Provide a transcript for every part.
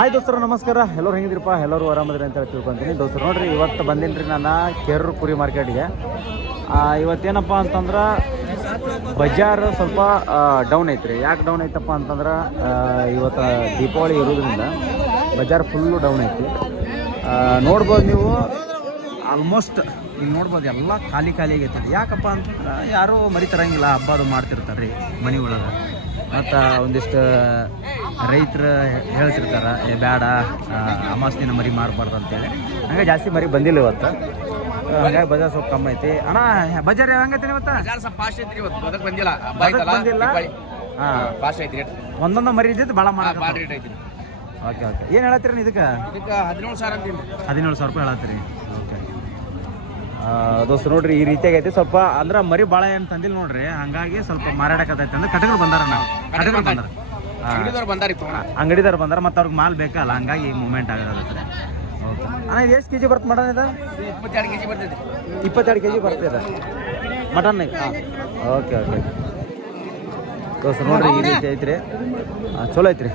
Hi ದೋಸ್ತರು ನಮಸ್ಕಾರ. ಎಲ್ಲರೂ ಹೆಂಗಿದ್ರಪ್ಪ? ಎಲ್ಲರೂ ಆರಾಮದ್ರಿ ಅಂತ ಹೇಳಿ ತಿಳ್ಕೊತೀನಿ. ದೋಸ್ತರು ನೋಡ್ರಿ, ಇವತ್ತು ಬಂದೀನಿ ರೀ ನಾನು ಕೇರೂರು ಕುರಿ ಮಾರ್ಕೆಟಿಗೆ. ಇವತ್ತೇನಪ್ಪ ಅಂತಂದ್ರೆ ಬಜಾರ್ ಸ್ವಲ್ಪ ಡೌನ್ ಐತ್ರಿ. ಯಾಕೆ ಡೌನ್ ಐತಪ್ಪ ಅಂತಂದ್ರೆ ಇವತ್ತು ದೀಪಾವಳಿ ಇರೋದ್ರಿಂದ ಬಜಾರ್ ಫುಲ್ಲು ಡೌನ್ ಐತಿ. ನೋಡ್ಬೋದು ನೀವು, ಆಲ್ಮೋಸ್ಟ್ ಈಗ ನೋಡ್ಬೋದು ಎಲ್ಲ ಖಾಲಿ ಆಗೈತೆ. ಯಾಕಪ್ಪ ಅಂತಂದ್ರೆ ಯಾರೂ ಮರಿ ತರಂಗಿಲ್ಲ, ಹಬ್ಬ ಅದು ಮಾಡ್ತಿರ್ತಾರೆ ರೀ ಮನೆ ಒಳಗೆ. ಮತ್ತು ಒಂದಿಷ್ಟು ರೈತರು ಹೇಳ್ತಿರ್ತಾರೆ ಬೇಡ ಅಮಾಸ್ತಿನ ಮರಿ ಮಾಡಬಾರ್ದು ಅಂತೇಳಿ. ಹಂಗೆ ಜಾಸ್ತಿ ಮರಿ ಬಂದಿಲ್ಲ ಇವತ್ತು, ಹಾಗಾಗಿ ಬಜಾರ್ ಸ್ವಲ್ಪ ಕಮ್ಮಿ ಐತಿ. ಅಣ್ಣ ಬಜಾರ್ ಹೆಂಗೈತಿ ಇವತ್ತು? ಬಂದಿಲ್ಲ. ಒಂದೊಂದು ಮರಿ ಇದ್ದಿದ್ದು ಭಾಳ ಮಾಡಿ. Okay okay. ಏನು ಹೇಳತ್ತೀರಿ ಇದಕ್ಕೆ? 17,000 ರೂಪಾಯಿ ಹೇಳತ್ತೀರಿ. ಓಕೆ ದೋಸ್ತು ನೋಡ್ರಿ, ಈ ರೀತಿಯಾಗಿ ಐತಿ. ಸ್ವಲ್ಪ ಅಂದ್ರೆ ಮರಿ ಭಾಳ ಏನು ತಂದಿಲ್ಲ ನೋಡ್ರಿ, ಹಂಗಾಗಿ ಸ್ವಲ್ಪ ಮಾರಾಡಕತ್ತೈತೆ. ಅಂದ್ರೆ ಕಟಗರು ಬಂದಾರ, ನಾವು ಕಟಗರು ಬಂದಾರ, ಅಂಗಡಿದವ್ರು ಬಂದಾರ. ಮತ್ತು ಅವ್ರಿಗೆ ಮಾಲ್ ಬೇಕಲ್ಲ, ಹಂಗಾಗಿ ಮೂಮೆಂಟ್ ಆಗೋದತ್ತೆ. ಓಕೆ ಅಣ್ಣ, ಇದು ಎಷ್ಟು ಕೆಜಿ ಬರ್ತದೆ ಮಟನ್? ಇದು 22 ಕೆಜಿ ಬರ್ತಿದೆ ಮಟನ್. ಓಕೆ ಓಕೆ ದೋಸ್ತು ನೋಡ್ರಿ, ಈ ರೀತಿ ಐತ್ರಿ. ಚಲೋ ಐತ್ರಿ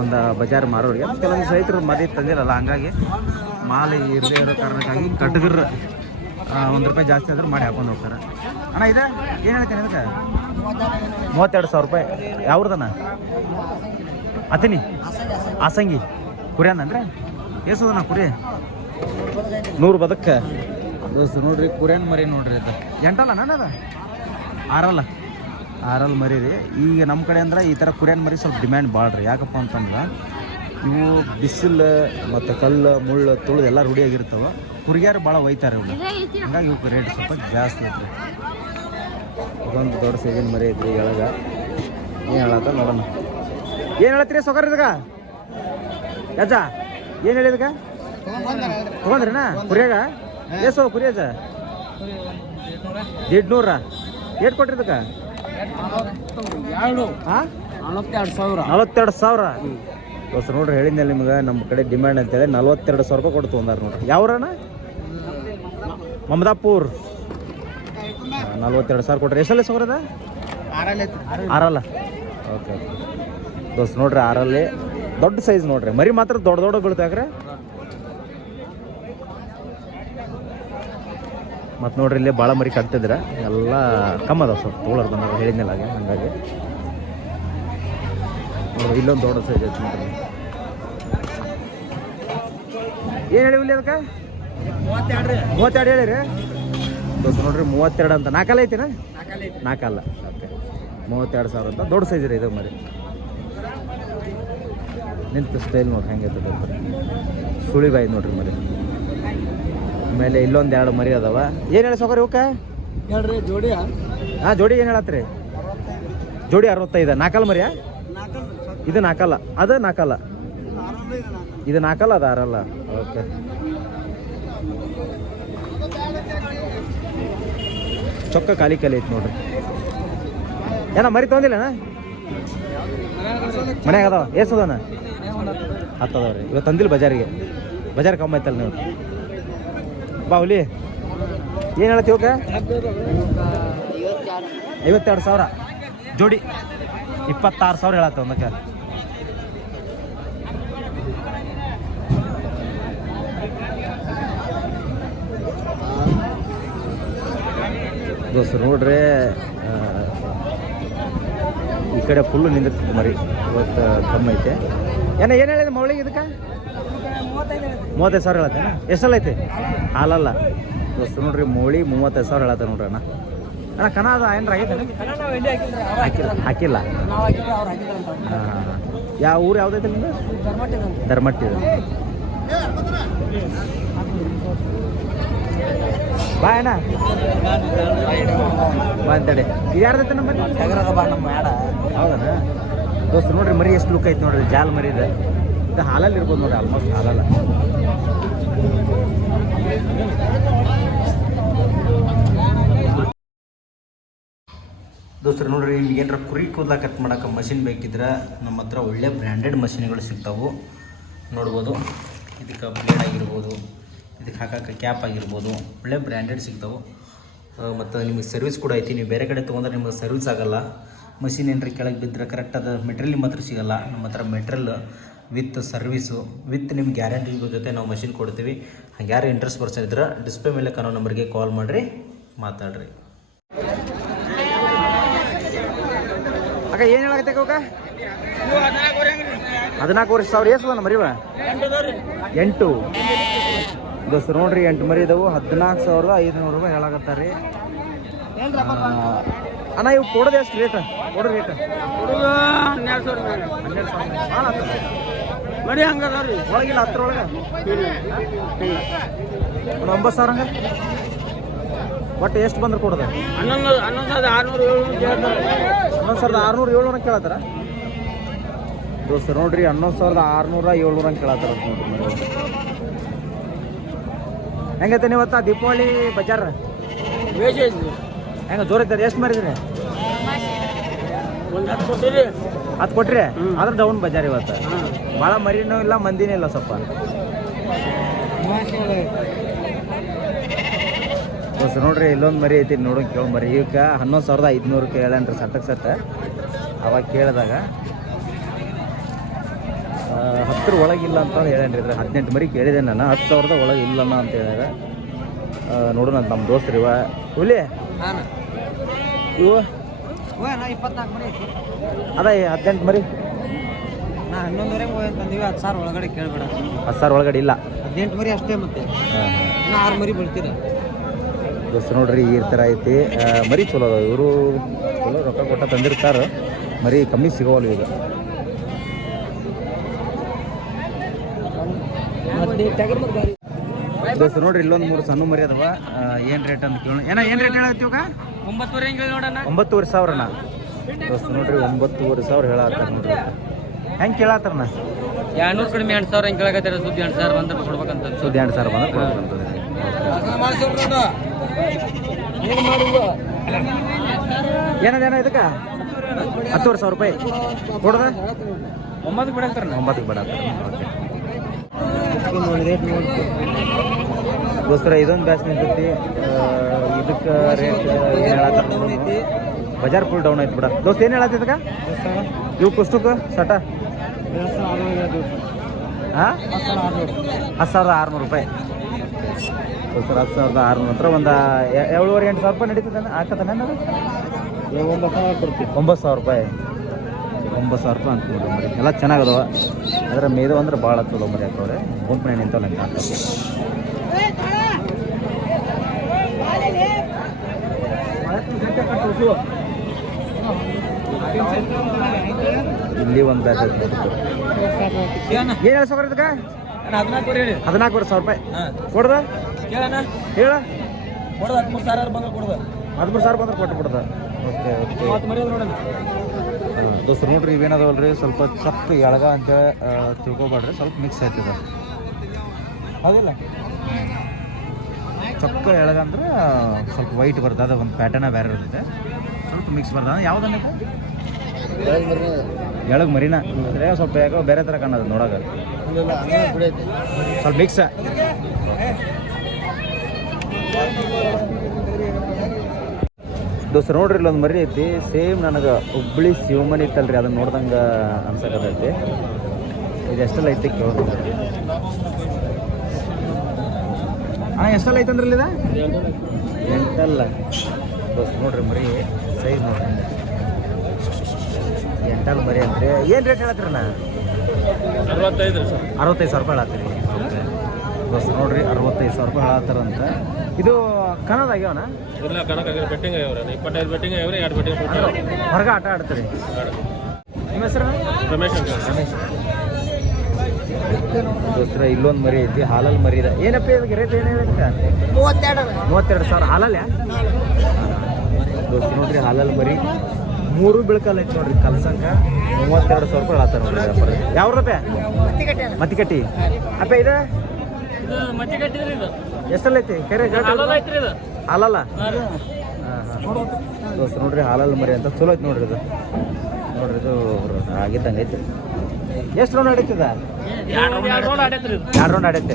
ಒಂದು ಬಜಾರ್ ಮಾರೋರಿಗೆ. ಕೆಲವೊಂದು ರೈತರು ಮರಿ ತಂದಿರಲ್ಲ, ಹಂಗಾಗಿ ಮಾಲ್ ಇರದೇ ಇರೋ ಕಾರಣಕ್ಕಾಗಿ ಕಟಗರು ₹1 ಜಾಸ್ತಿ ಆದ್ರೂ ಮಾಡಿ ಹಾಕೊಂಡು ಹೋಗ್ತಾರೆ. ಅಣ್ಣ ಇದೆ ಏನು ಹೇಳ್ತೀನಿ ಇದಕ್ಕೆ? 32,000 ರೂಪಾಯಿ. ಯಾವ್ದಣ್ಣ? ಅತಿನಿ ಆಸಂಗಿ ಕುರಿಯನ್ ಅಂದ್ರೆ ಎಷ್ಟದಣ್ಣ ಕುರಿ? 100 ಬದಕ್ಕೆ ದೋಸ್ತು ನೋಡ್ರಿ. ಕುರಿಯನ್ ಮರಿ ನೋಡ್ರಿ, ಇದು ಎಂಟಲ್ಲ ನಾನದ 6 ಮರಿ ರೀ. ಈಗ ನಮ್ಮ ಕಡೆ ಅಂದ್ರೆ ಈ ಥರ ಕುರಿಯನ್ ಮರಿ ಸ್ವಲ್ಪ ಡಿಮ್ಯಾಂಡ್ ಭಾಳ ರೀ. ಯಾಕಪ್ಪ ಅಂತಂದ್ರೆ ಇವು ಬಿಸಿಲು ಮತ್ತು ಕಲ್ಲು ಮುಳ್ಳು ತುಳಿದು ಎಲ್ಲ ರೂಢಿಯಾಗಿರ್ತಾವೆ. ಕುರಿಗಾರು ಭಾಳ ಒಯ್ತಾರೆ ಇವು, ಹಂಗಾಗಿ ಇವಕ್ಕೆ ರೇಟ್ ಸ್ವಲ್ಪ ಜಾಸ್ತಿ ಐತ್ರಿ. ಇದೊಂದು ದೊಡ್ಡ ಸೈಜಿನ ಮರಿ ಐತ್ರಿ. ಎಳಗ ಏನು ಹೇಳತ್ತ ನೋಡೋಣ. ಏನು ಹೇಳತ್ತೀರಿ ಸೊಕರ್ ಇದಕ್ಕ? ಯಜ ಏನು ಹೇಳಿದಕ್ಕ? ತೊಗೊಂಡ್ರಿನಾ ಕುರಿಯಾಗ? ಎಷ್ಟು ಕುರಿ ಅಜ್ಜ? 1,500. ಏಟ್ ಕೊಟ್ರಿ ಇದಕ್ಕೆ? 42,000. ದೋಸ್ತು ನೋಡ್ರಿ, ಹೇಳಿದ್ಮೇಲೆ ನಿಮ್ಗೆ ನಮ್ಮ ಕಡೆ ಡಿಮ್ಯಾಂಡ್ ಅಂತೇಳಿ 42,000 ರೂಪಾಯಿ ಕೊಟ್ಟು ತೊಗೊಂಡಾರ ನೋಡ್ರಿ. ಯಾವ್ರಣ? ಮಮದಾಪುರ್. 42,000 ಕೊಟ್ರಿ. ಎಷ್ಟಲ್ಲೇ ಸೋರದ? 6. ಓಕೆ ಓಕೆ ದೋಸ್ತು ನೋಡ್ರಿ, 6 ದೊಡ್ಡ ಸೈಜ್ ನೋಡ್ರಿ. ಮರಿ ಮಾತ್ರ ದೊಡ್ಡ ದೊಡ್ಡ ಬೀಳ್ತಾಕ್ರೆ. ಮತ್ತು ನೋಡ್ರಿ, ಇಲ್ಲಿ ಭಾಳ ಮರಿ ಕಟ್ತಿದ್ರೆ ಎಲ್ಲ ಕಮ್ಮಿ ಅದಾವ, ಸ್ವಲ್ಪ ತೋಳರ್ ಬಂದಾಗ ಹೇಳಿದ್ಮೇಲೆ ಹಾಗೆ. ಹಂಗಾಗಿ ನೋಡ್ರಿ, ಇಲ್ಲೊಂದು ದೊಡ್ಡ ಸೈಜ್ ಐತಿ ನೋಡ್ರಿ. ಏನು ಹೇಳಿವಿಲ್ಲ ಅದಕ್ಕೆ? 32 ಹೇಳಿರಿ ದೋಸ್ತು ನೋಡ್ರಿ. 32 ಅಂತ. 4 ಐತಿನ? 4. ಓಕೆ 32,000 ಅಂತ. ದೊಡ್ಡ ಸೈಜ್ ರೀ ಇದು ಮರಿ. ನಿಂತು ಸ್ಟೈಲ್ ನೋಡ್ರಿ ಹೆಂಗೈತೆ ಸುಳಿ ಬಾಯಿ ನೋಡ್ರಿ ಮರಿ. ಆಮೇಲೆ ಇಲ್ಲೊಂದು 2 ಮರಿ ಅದಾವ. ಏನು ಹೇಳಿ ಸೌಕರ್ಯ ಇವಕ್ಕೆ? ಜೋಡಿ. ಹಾಂ ಜೋಡಿ ಏನು ಹೇಳತ್ರಿ? ಜೋಡಿ 65. 4 ಮರಿಯಾ? ಇದು 4. ಅದು 4. ಇದು 4, ಅದು 6. ಓಕೆ ಚೊಕ್ಕ ಖಾಲಿ ಐತಿ ನೋಡ್ರಿ. ಏನ ಮರಿ ತೊಗೊಂದಿಲ್ಲಣ್ಣ? ಮನ್ಯಾಗ ಅದಾವ. ಎಷ್ಟು ಅದಾನ? 10 ಅದಾವ್ರಿ. ಇವತ್ತು ತಂದಿಲ್ಲ ಬಜಾರಿಗೆ. ಬಜಾರ್ ಕಮ್ಮಿ ಐತಲ್ಲ ನೀವು. ಬಾ ಹುಲಿ, ಏನು ಹೇಳತ್ತಿ ಇವಕ್ಕೆ? 52,000 ಜೋಡಿ. 26,000 ಹೇಳತ್ತ ಒಂದಕ್ಕೆ. ದೋಸ್ತು ನೋಡ್ರಿ, ಈ ಕಡೆ ಫುಲ್ಲು ನಿಂದಿರ್ತದೆ ಮರಿ. ಇವತ್ತು ಕಮ್ಮಿ ಐತೆ. ಏನು ಹೇಳಿದೆ ಮೌಳಿಗೆ ಇದಕ್ಕೆ? 35,000 ಹೇಳತ್ತೇನ? ಎಷ್ಟಲ್ಲ ಐತೆ? ಹಾಲಲ್ಲ ದೋಸ್ತು ನೋಡ್ರಿ. ಮೌಳಿ 35,000 ಹೇಳತ್ತ ನೋಡ್ರಿ. ಅಣ್ಣ ಕಣ ಅದ ಏನ್ರ ಆಗೈತೆ? ಹಾಕಿಲ್ಲ. ಯಾವ ಊರು ಯಾವ್ದೈತೆ ನಿಮ್ದು? ಧರ್ಮಟ್ಟಿ. ಬಾ ಅಣ್ಣ ಬಾ ಅಂತೇಳಿ. ಇದು ಯಾರ್ದೈತೆ ನಮ್ಮ ಹೌದಣ್ಣ ದೋಸ್ತು ನೋಡ್ರಿ. ಮರಿ ಎಷ್ಟು ಲುಕ್ ಐತೆ ನೋಡ್ರಿ. ಜಾಲ್ ಮರಿ ಇದೆ. ಇದು ಹಾಲಲ್ಲಿ ಇರ್ಬೋದು ನೋಡ್ರಿ, ಆಲ್ಮೋಸ್ಟ್ ಹಾಲಲ್ಲ. ದೋಸ್ತರು ನೋಡ್ರಿ, ನಿಮ್ಗೆ ಏನಾರ ಕುರಿ ಕೂದಲ ಕಟ್ ಮಾಡೋಕೆ ಮಷಿನ್ ಬೇಕಿದ್ರೆ ನಮ್ಮ ಹತ್ರ ಒಳ್ಳೆ ಬ್ರ್ಯಾಂಡೆಡ್ ಮಷಿನ್ಗಳು ಸಿಗ್ತಾವೆ. ನೋಡ್ಬೋದು, ಇದಕ್ಕೆ ಬ್ಲೇಡ್ ಆಗಿರ್ಬೋದು, ಇದಕ್ಕೆ ಹಾಕೋಕ್ಕೆ ಕ್ಯಾಪ್ ಆಗಿರ್ಬೋದು, ಒಳ್ಳೆ ಬ್ರ್ಯಾಂಡೆಡ್ ಸಿಗ್ತಾವೆ. ಮತ್ತು ನಿಮಗೆ ಸರ್ವಿಸ್ ಕೂಡ ಐತಿ. ನೀವು ಬೇರೆ ಕಡೆ ತೊಗೊಂಡ್ರೆ ನಿಮಗೆ ಸರ್ವಿಸ್ ಆಗೋಲ್ಲ. ಮಷಿನ್ ಏನ್ರಿ ಕೆಳಗೆ ಬಿದ್ದರೆ ಕರೆಕ್ಟ್ ಅದು ಮೆಟೀರಿಯಲ್ ನಿಮ್ಮ ಹತ್ರ ಸಿಗೋಲ್ಲ. ನಮ್ಮ ಹತ್ರ ಮೆಟೀರಿಯಲ್ ವಿತ್ ಸರ್ವಿಸು ವಿತ್ ನಿಮ್ಮ ಗ್ಯಾರಂಟಿ ಜೊತೆ ನಾವು ಮಷಿನ್ ಕೊಡ್ತೀವಿ. ಹಂಗೆ ಯಾರು ಇಂಟ್ರೆಸ್ಟ್ ಪರ್ಸನ್ ಇದ್ರೆ ಡಿಸ್ಪ್ಲೇ ಮೇಲೆ ಕಾಣೋ ನಂಬರ್ಗೆ ಕಾಲ್ ಮಾಡಿರಿ, ಮಾತಾಡ್ರಿ. ಅಕ್ಕ ಏನು ಹೇಳಾಕತ್ತೆ ಅಕ್ಕ? 14,000 ಎಷ್ಟು ಮರಿವ? 8 ದೋಸ್ತರು ನೋಡ್ರಿ, 8 ಮರಿ ಇದಾವು. 14,500 ರೂಪಾಯಿ ಹೇಳಾಕತ್ತಾರೆ ರೀ. ಅಣ್ಣ ಇವು ಕೊಡೋದು ಎಷ್ಟು ರೇಟ್? ಕೊಡೋ ರೇಟ್ 12,000 ಮರಿ ಹಂಗದಾವ್ರಿ. ಒಳಗಿಲ್ಲ 10 ಒಳಗೆ ಒಂದು 9,000 ಹಂಗೆ. ಒಟ್ಟು ಎಷ್ಟು ಬಂದ್ರೆ ಕೊಡೋದು? 11,600 ಕೇಳತ್ತಾರ ದೋಸ್ತರು ನೋಡ್ರಿ. 11,600 ಹಂಗೆ ಕೇಳತ್ತಾರ ನೋಡ್ರಿ. ಹೆಂಗೈತೆ ನೀವತ್ತ ದೀಪಾವಳಿ ಬಜಾರ್? ಹೆಂಗ ಜೋರ್ ಐತಾರೆ? ಎಷ್ಟು ಮಾರಿದ್ರಿ? 10 ಕೊಟ್ರಿ. ಆದ್ರೆ ಡೌನ್ ಬಜಾರ್ ಇವತ್ತು. ಭಾಳ ಮರಿನೂ ಇಲ್ಲ, ಮಂದಿನೂ ಇಲ್ಲ ಸ್ವಲ್ಪ. ದೋಸ್ತರು ನೋಡ್ರಿ, ಇಲ್ಲೊಂದು ಮರಿ ಐತಿ ನೋಡೋಕೆ ಕೇಳೋ ಮರಿ. ಈಗ 11,500 ಕೇಳನ್ರಿ ಸಟ್ಟಕ್ಕೆ ಸಟ್ಟ. ಅವಾಗ ಕೇಳಿದಾಗ 10 ಒಳಗಿಲ್ಲ ಅಂತ ಹೇಳೇನ್ರಿ. ಇದ್ರೆ 18 ಮರಿ ಕೇಳಿದೆ ನಾನು. 10,000 ಒಳಗೆ ಇಲ್ಲಣ್ಣ ಅಂತ ಹೇಳಿದ್ರೆ ನೋಡೋಣ ಅಂತ ನಮ್ಮ ದೋಸ್ತರು ಇವ ಹುಲಿ ಇವು 24 ಮರಿ ಅದ 18 ಮರಿ. ನಾ 11,000 ಅಂತಂದೀವಿ. 10,000 ಒಳಗಡೆ ಕೇಳಬೇಡ. 10,000 ಒಳಗಡೆ ಇಲ್ಲ. 18 ಮರಿ ಅಷ್ಟೇ. ಮತ್ತೆ 6 ಮರಿ ಬೀಳ್ತೀರ ದೋಸ್ತ ನೋಡ್ರಿ. ಈ ಥರ ಐತಿ ಮರಿ. ಚಲೋ ಅದ. ಇವರು ಚಲೋ ರೊಕ್ಕ ಕೊಟ್ಟ ತಂದಿರ್ತಾರೆ. ಮರಿ ಕಮ್ಮಿ ಸಿಗೋವಲ್ಲ ಈಗ. ದೋಸ್ತ ನೋಡ್ರಿ, ಇಲ್ಲೊಂದು 3 ಸಣ್ಣ ಮರಿ ಅದಾವ. ಏನು ರೇಟ್ ಅಂತ ಕೇಳೋಣ. ಏನು ರೇಟ್ ಹೇಳತ್ತೀವಾಗ? 9,500 ದೋಸ್ತ ನೋಡ್ರಿ. 9,500 ಹೇಳತ್ತಾರ ನೋಡ್ರಿ. ಹೆಂಗೆ ಕೇಳತ್ತಾರಣ್ಣ? 200 ಕಡಿಮೆ 8,000 ಹೆಂಗೆ ಕೇಳಕತ್ತಾರ. ಸುದ್ದಿ 8,000 ಬಂದ್ರೆ ಕೊಡ್ಬೇಕಂತ. ಸುದ್ದಿ 8,000 ಬಂದ್ರೆ ಕೊಡ್ಬೇಕಂತ. ಏನದೇನ ಇದಕ್ಕೆ? 10,000 ರೂಪಾಯಿ ಕೊಡದ? 9ಕ್ಕೆ ಬಿಡಂತಾರ. 9ಕ್ಕೆ ಬಿಡಂತಾರ. ದೋಸ್ತರ ಇದೊಂದು ಬ್ಯಾಸ್ ನಿಂತೈತಿ. ಇದಕ್ಕೆ ರೇಟ್ ಹೇಳತ್ತ. ಬಜಾರ್ ಫುಲ್ ಡೌನ್ ಐತಿ ಬಿಡ ದೋಸ್ತ. ಏನು ಹೇಳತ್ತಿದ್ದಕ್ಕ ಇವು ಕುಷ್ಟಕ್ಕೆ ಸಟ? 10,600 ರೂಪಾಯಿ ದೋಸ್ತರ. 10,600 ಹತ್ರ ಒಂದು 7,500-8,000 ರೂಪಾಯಿ ನಡೀತದೆ. ಹಾಕತ್ತಾನೆ 9,000 ರೂಪಾಯಿ. 9,000 ರೂಪಾಯಿ ಅಂತ ನೋಡ್ರಿ ಮರಿ. ಎಲ್ಲ ಚೆನ್ನಾಗದವ. ಅದರ ಮೇದು ಅಂದ್ರೆ ಭಾಳ ಚಲೋ ಮರಿ ಹಾಕವ್ರೆ. ಗುಂಪು ನಿಂತವ್ ನಂಗೆ ಹಾಕಿ. ಇಲ್ಲಿ ಒಂದು ಬ್ಯಾಚ್ ಏನು ಹೇಳ್ಸೋಕ್ರ ಇದಕ್ಕೆ? 14,000 ರೂಪಾಯಿ ಕೊಡ್ದ? ಹೇಳ 13,000 ಬಂದ್ರೆ ಕೊಟ್ಟು ಬಿಡ್ದ. ಓಕೆ ದೋಸ್ತರು ನೋಡ್ರಿ, ಇವೇನದವಲ್ರಿ ಸ್ವಲ್ಪ ಚಕ್ಕ ಎಳಗ ಅಂತ ತಿಳ್ಕೊಬೇಡ್ರಿ. ಸ್ವಲ್ಪ ಮಿಕ್ಸ್ ಆಯ್ತದ ಹೌದಿಲ್ಲ? ಚಕ್ಕ ಎಳಗ ಅಂದ್ರೆ ಸ್ವಲ್ಪ ವೈಟ್ ಬರ್ತದೆ. ಅದು ಒಂದು ಪ್ಯಾಟರ್ನ ಬೇರೆ ಇರುತ್ತೆ. ಸ್ವಲ್ಪ ಮಿಕ್ಸ್ ಬರ್ತದೆ. ಯಾವ್ದನ್ನ ಎಳಗ್ ಮರಿನ ಅಂದರೆ ಸ್ವಲ್ಪ ಯಾಕೋ ಬೇರೆ ಥರ ಕಾಣೋದು ನೋಡೋಕೆ. ಸ್ವಲ್ಪ ಮಿಕ್ಸ್. ದೋಸ್ತ ನೋಡ್ರಿ, ಇಲ್ಲೊಂದು ಮರಿ ಐತಿ ಸೇಮ್ ನನಗೆ ಹುಬ್ಬಳ್ಳಿ ಶಿವಮನಿ ಇತ್ತಲ್ರಿ, ಅದನ್ನ ನೋಡ್ದಂಗೆ ಅನ್ಸಕತ್ತೈತಿ. ಇದು ಎಷ್ಟೆಲ್ಲ ಐತಿ ಕೇಳೋದು. ಎಷ್ಟೆಲ್ಲ ಐತಂದ್ರಲ್ಲ ಇದು? 8 ದೋಸ್ತ ನೋಡ್ರಿ ಮರಿ ಸೈಜ್ ನೋಡ್ರಿ. 8 ಮರಿ ಅಂತ್ರಿ. ಏನು ರೇಟ್ ಹೇಳತ್ತೀರಣ್ಣ? 65,000 ರೂಪಾಯಿ ಹೇಳತ್ತೀರಿ. ಓಕೆ ದೋಸ್ತ ನೋಡ್ರಿ, 65,000 ರೂಪಾಯಿ ಹೇಳತ್ತಾರಂತ. ಇದು ಕನ್ನಡ ಆಗ್ಯಾವನ? ಇಲ್ಲ, ಕನ್ನಡ ಬೆಟ್ಟಿಂಗ್ ಆಗ್ಯಾವ್ರಿ. 25 ಬೆಟ್ಟಿಂಗ್ ಆಗ್ಯಾವ್ರಿ. 2 ಬೆಟ್ಟಿಂಗ್ ಹೊರಗೆ ಆಟ ಆಡ್ತೀರಿ. ನಿಮ್ಮ ಹೆಸರು? ರಮೇಶ್ ಅಂತ. ರಮೇಶ್ ದೋಸ್ತರ ಇಲ್ಲೊಂದು ಮರಿ ಐತಿ. ಹಾಲಲ್ಲಿ ಮರಿ ಇದೆ. ಏನಪ್ಪ ಇದಕ್ಕೆ ರೇಟ್ ಏನಿದೆ? 32,000 ಹಾಲಲ್ಲಿ. ದೋಸ್ತ ನೋಡ್ರಿ, ಹಾಲಲ್ಲಿ ಮರಿ 3 ಬಿಳ್ಕಲ್ ಐತಿ ನೋಡ್ರಿ. ಕಲ್ಸಂಗ 32,000 ರೂಪಾಯಿ ಹೇಳತ್ತಾರ ನೋಡ್ರಿ ವ್ಯಾಪಾರ. ಯಾವ್ದಪ್ಪ? ಮತ್ತಿಕಟ್ಟಿ ಅಪ್ಪ. ಇದೆ ಎಷ್ಟಲ್ಲ ಐತಿ? ಕೆರೆ ಹಾಲಲ್ಲ. ದೋಸ್ತ ನೋಡ್ರಿ, ಹಾಲಲ್ಲಿ ಮರಿ ಅಂತ ಚಲೋ ಐತಿ ನೋಡ್ರಿ. ಇದು ನೋಡ್ರಿ, ಇದು ಆಗಿದ್ದಂಗೆ ಐತಿ. ಎಷ್ಟು ರೌಂಡ್ ಆಡೈತಿದ? 2 ರೌಂಡ್ ಆಡೈತೆ.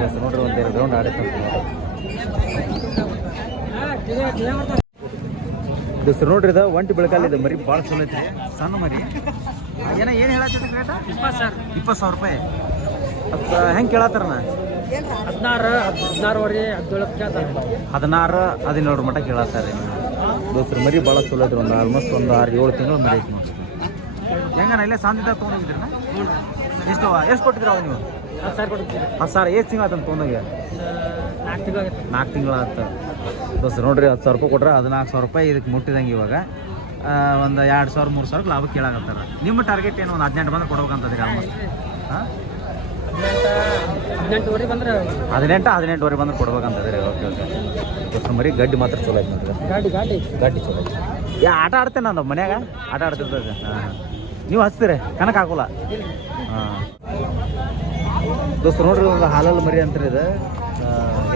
ದೋಸ್ತ ನೋಡ್ರಿ, 1-2 ರೌಂಡ್ ಆಡೈತೆ ಅಂತ ದೋಸ್ತ ನೋಡ್ರಿ. ಇದು ಒಂಟಿ ಬೆಳಕಲ್ಲಿ ಇದು ಮರಿ ಭಾಳ ಚಲೋ ಐತಿ. ಸಣ್ಣ ಮರಿ ಏನು ಹೇಳತ್ತಿದ್ರಿ ರೇಟ? 20,000 ರೂಪಾಯಿ. ಅದು ಹೆಂಗೆ ಕೇಳತ್ತಾರಣ್ಣ? 16 17 ಮಟ್ಟ ಕೇಳತ್ತಾರೆ ದೋಸ್ತ್ರು. ಮರಿ ಭಾಳ ಚಲೋ ಐತ್ರಿ. ಒಂದು ಆಲ್ಮೋಸ್ಟ್ ಒಂದು 6-7 ತಿಂಗಳು ಮರಿ ಐತಿ ನೋಡಿ. ಹೆಂಗಣ್ಣ ಇಲ್ಲೇ ಸಾಂತಿದ್ದಾಗ ತೊಗೊಂಡೋಗಿದ್ರಣ್ಣ? ಎಷ್ಟು ಕೊಟ್ಟಿದ್ರ ಅವ ನೀವು? 10,000. ಎಷ್ಟು ತಿಂಗಳು ಆತಂತ ತೊಗೊಂಡೋಗಿ? 4 ತಿಂಗಳು ಆತ ದೋಸ್ತು. ನೋಡ್ರಿ 10,000 ರೂಪಾಯಿ ಕೊಟ್ರೆ 14,000 ರೂಪಾಯಿ ಇದಕ್ಕೆ ಮುಟ್ಟಿದಂಗೆ. ಇವಾಗ ಒಂದು 2,000-3,000 ಲಾಭ ಕೇಳಾಕತ್ತಾರ. ನಿಮ್ಮ ಟಾರ್ಗೆಟ್ ಏನು? ಒಂದು 18 ಬಂದ್ರೆ ಕೊಡ್ಬೇಕಂತದ್ರಿ ಆಲ್ಮೋಸ್ಟ್. ಹಾಂ 18 ಬಂದ್ರೆ 18 ಬಂದ್ರೆ ಕೊಡ್ಬೇಕಂತದ್ರಿ. ಓಕೆ ದೋಸ್ತು ಮರಿ ಗಡ್ಡಿ ಮಾತ್ರ ಚಲೋ ಐತೆ ನೋಡ್ರಿ. ಗಡ್ಡಿ ಚಲೋ ಐತೆ. ಆಟ ಆಡ್ತೇನೆ ನಾನು ಮನ್ಯಾಗ ಆಟ ಆಡ್ತಿರ್ತದೆ. ಹಾಂ ನೀವು ಹಚ್ತೀರಿ ಕನಕ ಹಾಕೋಲ್ಲ. ಹಾಂ ದೋಸ್ತು ನೋಡ್ರಿ ಒಂದು ಹಾಲಲ್ಲಿ ಮರಿ ಅಂತಾರೆ ಇದು.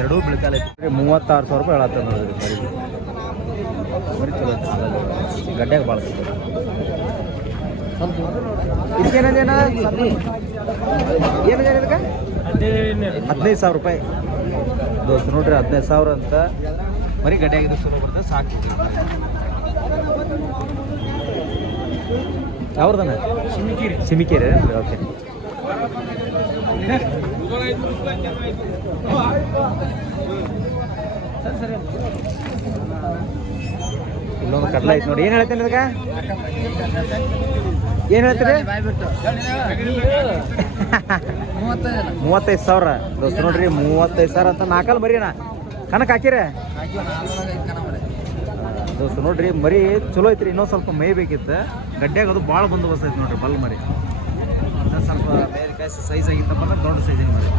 ಎರಡೂ ಬಿಳ್ಕಾಲ ಐತಿ. 36,000 ರೂಪಾಯಿ ಹೇಳತ್ತಾರೆ ನೋಡ್ರಿ ಮರಿ. ಮರಿ ಚಲೋ ಐತೆ ಹಾಲಲ್ಲಿ. ಗಡ್ಡ್ಯಾಗ ಭಾಳ ಸಿಗ್ತದೆ. ಇದಕ್ಕೇನೇನ ಏನಿದೆ ಇದಕ್ಕೆ? 15,000 ರೂಪಾಯಿ ದೋಸ್ತು. ನೋಡ್ರಿ 15,000 ಅಂತ ಮರಿ ಗಡ್ಡ್ಯಾಗಿದ್ದು ಚಲೋ ಬರ್ತದೆ. ಸಾಕು. ಯಾವ್ದನ? ಸಿಮಿಕೇರಿ. ಓಕೆ ಇಲ್ಲೊಂದು ಕಡ್ಲ ಐತೆ ನೋಡಿ. ಏನು ಹೇಳ್ತೇನೆ ಇದಕ್ಕೆ? ಏನು ಹೇಳ್ತೀರಿ? 35,000 ದೋಸ್ತು. ನೋಡ್ರಿ 35,000 ಅಂತ. 4 ಮರಿನ ಕನಕ ಹಾಕಿರ ದೋಸ್ತು. ನೋಡ್ರಿ ಮರಿ ಚಲೋ ಐತ್ರಿ. ಇನ್ನೊಂದು ಸ್ವಲ್ಪ ಮೈ ಬೇಕಿತ್ತು. ಗಡ್ಡ್ಯಾಗ ಅದು ಭಾಳ ಬಂದೋಬಸ್ತ್ ಐತಿ ನೋಡ್ರಿ. ಬಲ್ ಮರಿ ಸ್ವಲ್ಪ ಬೇರೆ ಸೈಜ್ ಆಗಿತ್ತಪ್ಪ ಅಂದ್ರೆ ದೊಡ್ಡ ಸೈಜಿನ ಮರಿ.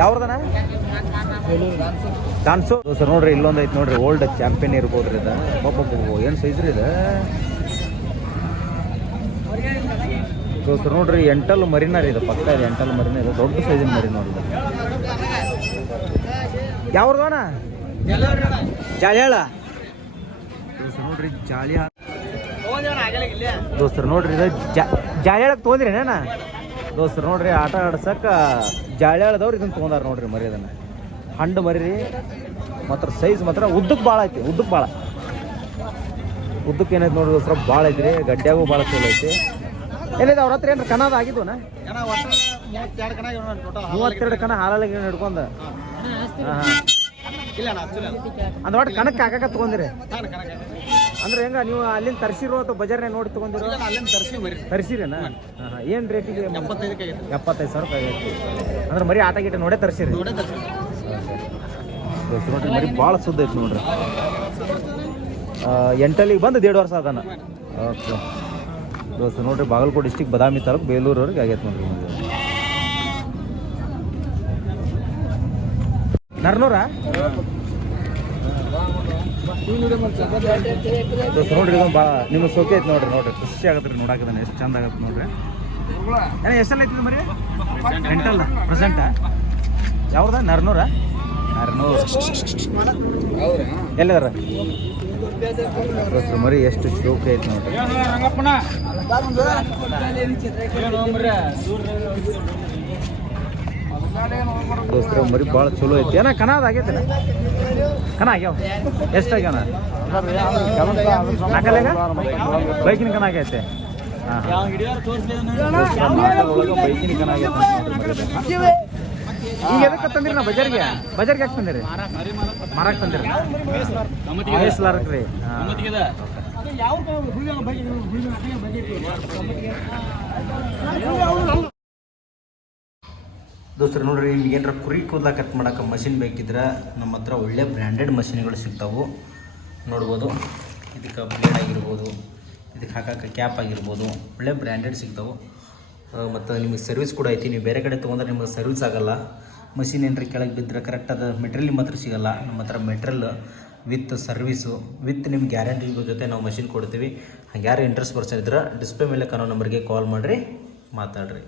ಯಾವ್ದನ? ಗಾನ್ಸು ದೋಸ್ತು. ನೋಡ್ರಿ ಇಲ್ಲೊಂದು ಐತಿ ನೋಡ್ರಿ. ಓಲ್ಡ್ ಚಾಂಪಿಯನ್ ಇರ್ಬೋದ್ರಿ ಇದು. ಏನು ಸೈಜ್ ರೀ ಇದು ದೋಸ್ತು. ನೋಡ್ರಿ ಎಂಟಲ್ ಮರಿನ ರೀ ಇದು. ಪಕ್ಕ ಇದೆ ಎಂಟಲ್ ಮರಿನ ಇದು. ದೊಡ್ಡ ಸೈಜಿನ ಮರಿ ನೋಡ್ರಿ. ಯಾವ್ದವನ? ಜಾಳ್ಯಾಳ ದೋಸ್ತು. ನೋಡ್ರಿ ಜಾಳ್ಯಾಳ ದೋಸ್ತರು. ನೋಡ್ರಿ ಇದು ಜಾಳ್ಯಾಳಕ್ಕೆ ತೊಗೊಂಡ್ರಿ ನೇನ ದೋಸ್ತರು. ನೋಡ್ರಿ ಆಟ ಆಡ್ಸಕ್ಕೆ ಜಾಳ್ಯಾಳದವ್ರು ಇದನ್ನು ತೊಗೊಂಡಾರ ನೋಡ್ರಿ ಮರಿ. ಅದನ್ನು ಹಂಡು ಮರಿ ರೀ. ಮಾತ್ರ ಸೈಜ್ ಮಾತ್ರ ಉದ್ದಕ್ಕೆ ಭಾಳ ಐತಿ. ಉದ್ದಕ್ಕೆ ಏನೈತೆ ನೋಡ್ರಿ ದೋಸ್ತರ ಭಾಳ ಐತ್ರಿ. ಗಡ್ಡ್ಯಾಗೂ ಭಾಳ ಚಲೋ ಐತಿ. ಏನಿದೆ ಅವ್ರ ಹತ್ರ? ಏನ್ರಿ ಕಣದ ಆಗಿದ್ವನ? 32 ಕಣ ಹಾಲಲ್ಲಿ ಹಿಡ್ಕೊಂಡು. ಹಾಂ ಅಂದ್ರೆ ಒಟ್ಟು ಕಣಕ್ಕೆ ಹಾಕಕ್ಕೆ ತೊಗೊಂಡಿರಿ ಅಂದ್ರೆ ಹೆಂಗ? ನೀವು ಅಲ್ಲಿಂದ ತರಿಸಿರೋ ಅಥವಾ ಬಜಾರ್ನಾಗ ನೋಡಿ ತೊಗೊಂಡಿರೋ? ತರಿಸಿರೇನಾ? ಹಾಂ ಏನು ರೇಟಿಗೆ? 75,000 ರೂಪಾಯಿ ಆಗೈತಿ. ಅಂದ್ರೆ ಮರಿ ಆಟ ಗೀಟ ನೋಡೇ ತರಿಸಿರಿ? ನೋಡ್ರಿ ಮರಿ ಭಾಳ ಸುದ್ದ ಐತಿ ನೋಡ್ರಿ. 8 ಬಂದು 1.5 ವರ್ಷ ಅದಾನ. ಓಕೆ ದೋಸ್ತು. ನೋಡ್ರಿ ಬಾಗಲಕೋಟೆ ಡಿಸ್ಟಿಕ್ ಬದಾಮಿ ತಾಲೂಕು ಬೇಲೂರವ್ರಿಗೆ ಆಗೈತೆ ನೋಡ್ರಿ. ನರ್ನೂರ ದೋಸ್ತು. ನೋಡ್ರಿ ಇದೊಂದು ಭಾಳ ನಿಮಗೆ ಸೋಕೆ ಐತೆ ನೋಡ್ರಿ. ಖುಷಿ ಆಗತ್ತೆ ರೀ ನೋಡಾಕದಾನೆ. ಎಷ್ಟು ಚಂದ ಆಗತ್ತೆ ನೋಡ್ರಿ. ಎಷ್ಟೆಲ್ಲ ಐತಿ ಮರಿ? ಎಂಟಲ್ಲ ಪ್ರೆಸೆಂಟ. ಯಾವ್ದ? ನರ್ನೂರ ಎಲ್ಲದಾರ ದೋಸ್ತು ಮರಿ ಎಷ್ಟು ಚೌಕ ಐತಿ ನೋಡ್ರಿ. ದೋಸ್ತರ ಮರಿ ಭಾಳ ಚಲೋ ಐತಿ. ಏನ ಕಣ ಆಗೈತೆ? ಕಣ ಆಗ್ಯಾವ? ಎಷ್ಟಾಗ್ಯಾವ? 4 ಬೈಕಿನ ಕಣ ಆಗೈತೆ. ಹಾಂ ಬೈಕಿನ ಕಣ ಆಗೈತೆ. ಈಗ ಎದಕ್ಕೆ ತಂದಿರಿ? ನಾ ಬಜಾರ್ಗೆ ಯಾಕೆ ತಂದಿರಿ? ಮಾರಕ್ಕೆ ತಂದಿರಿ? ಮೇಯಿಸ್ಲಾರಕ್ಕೆ ರೀ. ದೋಸ್ತರು ನೋಡ್ರಿ, ನಿಮ್ಗೆ ಏನಾರ ಕುರಿ ಕೂದಲ ಕಟ್ ಮಾಡೋಕೆ ಮಷಿನ್ ಬೇಕಿದ್ರೆ ನಮ್ಮ ಹತ್ರ ಒಳ್ಳೆ ಬ್ರ್ಯಾಂಡೆಡ್ ಮಷಿನ್ಗಳು ಸಿಗ್ತಾವೆ. ನೋಡ್ಬೋದು, ಇದಕ್ಕೆ ಬ್ಲೇಡ್ ಆಗಿರ್ಬೋದು, ಇದಕ್ಕೆ ಹಾಕೋಕೆ ಕ್ಯಾಪ್ ಆಗಿರ್ಬೋದು, ಒಳ್ಳೆ ಬ್ರ್ಯಾಂಡೆಡ್ ಸಿಗ್ತಾವೆ. ಮತ್ತು ನಿಮಗೆ ಸರ್ವಿಸ್ ಕೂಡ ಐತಿ. ನೀವು ಬೇರೆ ಕಡೆ ತೊಗೊಂಡ್ರೆ ನಿಮಗೆ ಸರ್ವಿಸ್ ಆಗೋಲ್ಲ. ಮಷಿನ್ ಏನಾರ ಕೆಳಗೆ ಬಿದ್ದರೆ ಕರೆಕ್ಟಾದ ಮೆಟೀರಿಯಲ್ ನಿಮ್ಮ ಹತ್ರ ಸಿಗೋಲ್ಲ. ನಮ್ಮ ಹತ್ರ ಮೆಟ್ರಿಯಲ್ ವಿತ್ ಸರ್ವಿಸು ವಿತ್ ನಿಮ್ಮ ಗ್ಯಾರಂಟಿ ಜೊತೆ ನಾವು ಮಷಿನ್ ಕೊಡ್ತೀವಿ. ಹಾಗೆ ಯಾರು ಇಂಟ್ರೆಸ್ಟ್ ಪರ್ಸನ್ ಇದ್ರೆ ಡಿಸ್ಪ್ಲೇ ಮೇಲೆ ಕಾಣೋ ನಂಬರ್ಗೆ ಕಾಲ್ ಮಾಡಿರಿ, ಮಾತಾಡ್ರಿ.